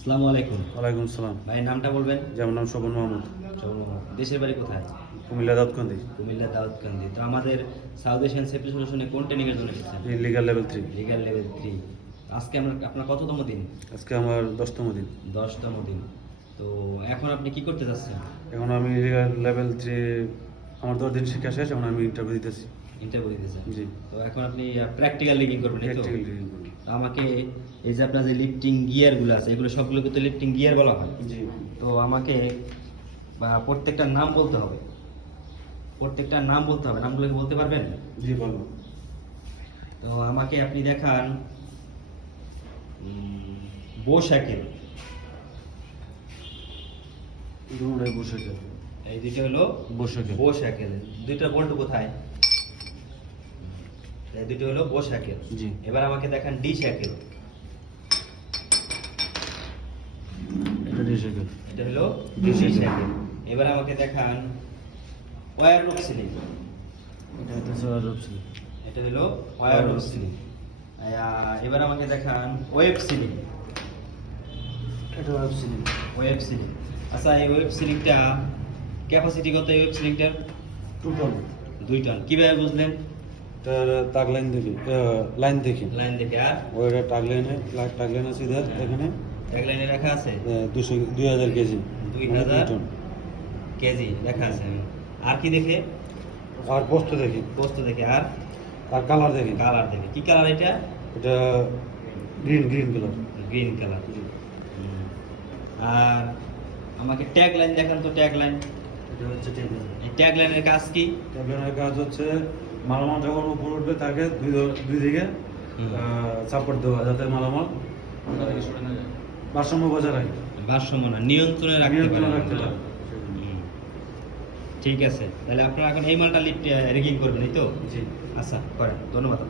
আসসালামু আলাইকুম। ওয়ালাইকুম সালাম ভাই নামটা বলবেন? যেমন নাম শোভন মাহমুদ। দেশের বাড়ি কোথায়? কুমিল্লা দাউদকান্দি। কুমিল্লা দাউদকান্দি। তো আমাদের সাউথ এশিয়ান সেফটি সলিউশনে কোন ট্রেনিং এর জন্য এসেছেন? Legal level three legal level three আজকে আমরা আপনার কততম দিন? আজকে আমার দশতম দিন। দশতম দিন। তো এখন আপনি কি করতে যাচ্ছেন? এখন আমি লিগাল লেভেল থ্রি আমার দশ দিন শিক্ষা শেষ এখন আমি ইন্টারভিউ দিতেছি। ইন্টারভিউ দিতেছেন। জি। তো এখন আপনি প্র্যাকটিক্যাল লিগিং করবেন এই তো? Practical reading করব। তো আমাকে এই যে আপনার যে লিফটিং গিয়ারগুলো আছে এগুলো সবগুলোকে তো লিফটিং গিয়ার বলা হয়। তো আমাকে প্রত্যেকটা নাম বলতে হবে। প্রত্যেকটা নাম বলতে হবে। নামগুলোকে বলতে পারবেন? জি বলুন তো আমাকে আপনি দেখান উম, বো সাইকেল দুটাই বসে এই দুইটা হলো বো সাইকেল। বো সাইকেল দুইটা বল্টু কোথায়? দুটো হলো বো সাইকেল জি। এবার আমাকে দেখান ডি সাইকেল এটা দিয়ে সাইকেল এটা হলো ডি সাইকেল। এবার আমাকে দেখান ওয়্যার রুপ সিলিং এটা হচ্ছে সবার রূপসী এটা হলো ওয়্যার রুপ সিলিং এবার আমাকে দেখান ওয়েব সিলিং এটা রূপসী ওয়েব সিলিং আচ্ছা এই ওয়েব সিলিংটা ক্যাপাসিটি কত এই ওয়েব সিলিংটার টু টন দুই টন কীভাবে বুঝলেন? তার তাগ লাইন দেখি লাইন দেখি। লাইন দেখে আর? ওইটা টাগ লাইনে টাগ লাইন আছে ইধার এখানে। এক লাইনে লেখা আছে? দুশো দুই হাজার কেজি। দুই মানে হাজার। কেজি লেখা আছে। আর কি দেখে আর পোস্ত দেখি। পোস্ত দেখে আর? আর কালার দেখি। কালার দেখে। কি কালার এটা? এটা green green colour. Green colour. আর আমাকে ট্যাগ লাইন দেখান তো ট্যাগ লাইন। এটা হচ্ছে টেবিল এই ট্যাগ লাইনের কাজ কি? টেবিলের কাজ হচ্ছে মালামাল যখন উপর উঠবে তাকে দুই দুই দিকে। সাপোর্ট দেওয়া যাতে মালামাল ভারসাম্য বজায় রাখে। ভারসাম্য না নিয়ন্ত্রণে রাখতে নিয়ন্ত্রণে পারে রাখতে পারে। ঠিক আছে তাহলে আপনারা এখন এই মালটা লিফট রিগিং করবেন এই তো? জি। আচ্ছা করেন ধন্যবাদ।